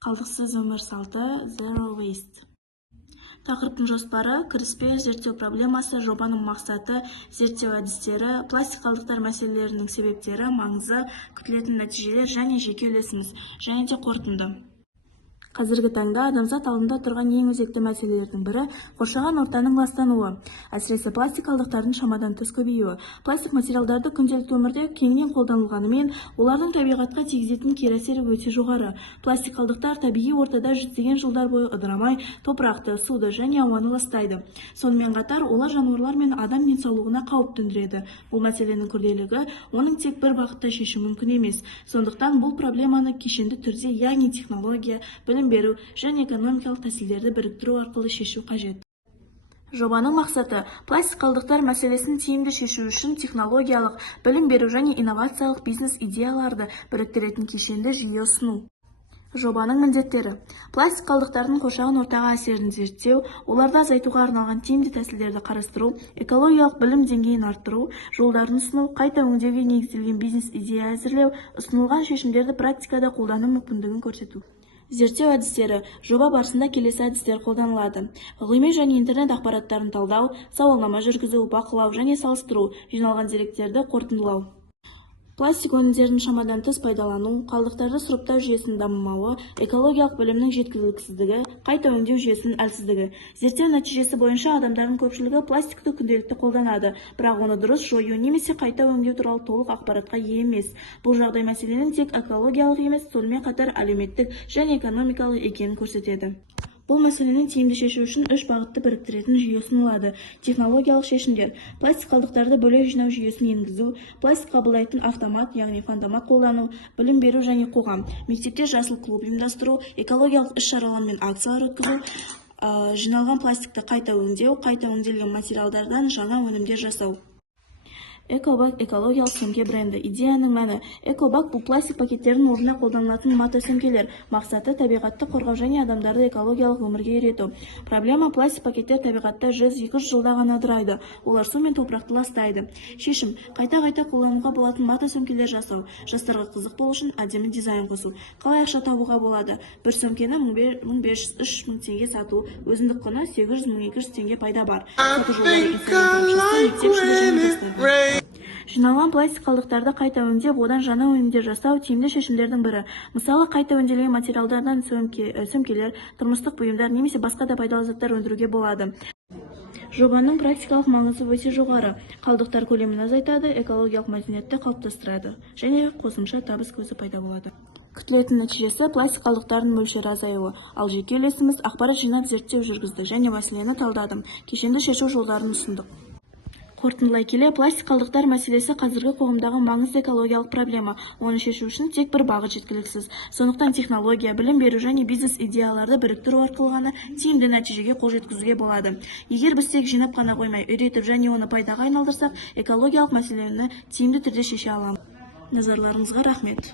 Қалдықсыз өмір салты Zero Waste. Тақырыптың жоспары, кіріспе зерттеу проблемасы, жобаның мақсаты, зерттеу әдістері, пластик қалдықтар мәселелерінің себептері, маңызы, күтілетін нәтижелер және жеке үлесіміз, және де қорытынды. Қазіргі таңда адамзат алдында тұрған ең өзекті мәселелердің бірі қоршаған ортаның ластануы, әсіресе пластик қалдықтардың шамадан тыс көбеюі. Пластик материалдарды күнделікті өмірде кеңінен қолданылғанымен, олардың табиғатқа тигізетін кері әсері өте жоғары. Пластик қалдықтар табиғи ортада жүздеген жылдар бойы ыдырамай, топырақты, суды және ауаны ластайды. Сонымен қатар, олар жануарлар мен адам денсаулығына қауіп төндіреді. Бұл мәселенің күрделілігі оның тек бір бағытта шешу мүмкін емес. Сондықтан бұл проблеманы кешенді түрде, яғни технология, білім беру және экономикалық тәсілдерді біріктіру арқылы шешу қажет. Жобаның мақсаты пластик қалдықтар мәселесін тиімді шешу үшін технологиялық, білім беру және инновациялық бизнес идеяларды біріктіретін кешенді жүйе ұсыну. Жобаның міндеттері: пластик қалдықтардың қоршаған ортаға әсерін зерттеу, оларды азайтуға арналған тиімді тәсілдерді қарастыру, экологиялық білім деңгейін арттыру, жолдарын ұсыну, қайта өңдеуге негізделген бизнес идея әзірлеу, ұсынылған шешімдерді практикада қолдану мүмкіндігін көрсету. Зерттеу әдістері. Жоба барысында келесі әдістер қолданылады: ғылыми және интернет ақпараттарын талдау, сауалнама жүргізу, бақылау және салыстыру, жиналған деректерді қорытындылау. Пластик өнімдерін шамадан тыс пайдалану, қалдықтарды сұрыптау жүйесінің дамымауы, экологиялық білімнің жеткіліксіздігі, қайта өңдеу жүйесінің әлсіздігі. Зерттеу нәтижесі бойынша адамдардың көпшілігі пластикті күнделікті қолданады, бірақ оны дұрыс жою немесе қайта өңдеу туралы толық ақпаратқа ие емес. Бұл жағдай мәселенің тек экологиялық емес, сонымен қатар әлеуметтік және экономикалық екенін көрсетеді. Бұл мәселені тиімді шешу үшін үш бағытты біріктіретін жүйе ұсынылады. Технологиялық шешімдер: пластик қалдықтарды бөлек жинау жүйесін енгізу, пластик қабылдайтын автомат, яғни фантомат қолдану, білім беру және қоғам, мектепте жасыл клуб ұйымдастыру, экологиялық іс-шаралар мен акциялар өткізу, жиналған пластикті қайта өңдеу, қайта өңделген материалдардан жаңа өнімдер жасау. Экобак экологиялық сөмке бренді. Идеяның мәні: Экобак бұл пластик пакеттердің орнына қолданылатын мотосөмкелер. Мақсаты табиғатты қорғау және адамдарды экологиялық өмірге үйрету. Проблема: пластик пакеттер табиғатта 100-200 жылда ғана ыдырайды. Олар су мен топырақты ластайды. Шешім: қайта қолдануға болатын мотосөмкелер жасау. Жастарға қызық болу үшін әдемі дизайн қосу. Қалай ақша табуға болады? Бір сөмкені 1500-3000 теңге сату. Өзіндік құны 800-1200 теңге пайда бар. Сату жолдары Жиналған пластик қалдықтарды қайта өңдеп, одан жаңа өнімдер жасау тиімді шешімдердің бірі. Мысалы, қайта өңделген материалдардан сөмкелер, тұрмыстық бұйымдар немесе басқа да пайдалы заттар өндіруге болады. Жобаның практикалық маңызы өте жоғары. Қалдықтар көлемін азайтады, экологиялық мәдениетті қалыптастырады және қосымша табыс көзі пайда болады. Күтілетін нәтижесі пластик қалдықтарының мөлшері азаюы, ал жеке үлесіміз ақпарат жинап зерттеу жүргізді және мәселені талдадым. Кешенді шешу жолдарын ұсындық. Қорытындылай келе, пластик қалдықтар мәселесі қазіргі қоғамдағы маңызды экологиялық проблема. Оны шешу үшін тек бір бағыт жеткіліксіз. Сондықтан технология, білім беру және бизнес идеяларды біріктіру арқылы ғана тиімді нәтижеге қол жеткізуге болады. Егер біз тек жинап қана қоймай, үйретіп және оны пайдаға айналдырсақ, экологиялық мәселені тиімді түрде шеше аламыз. Назарларыңызға рахмет.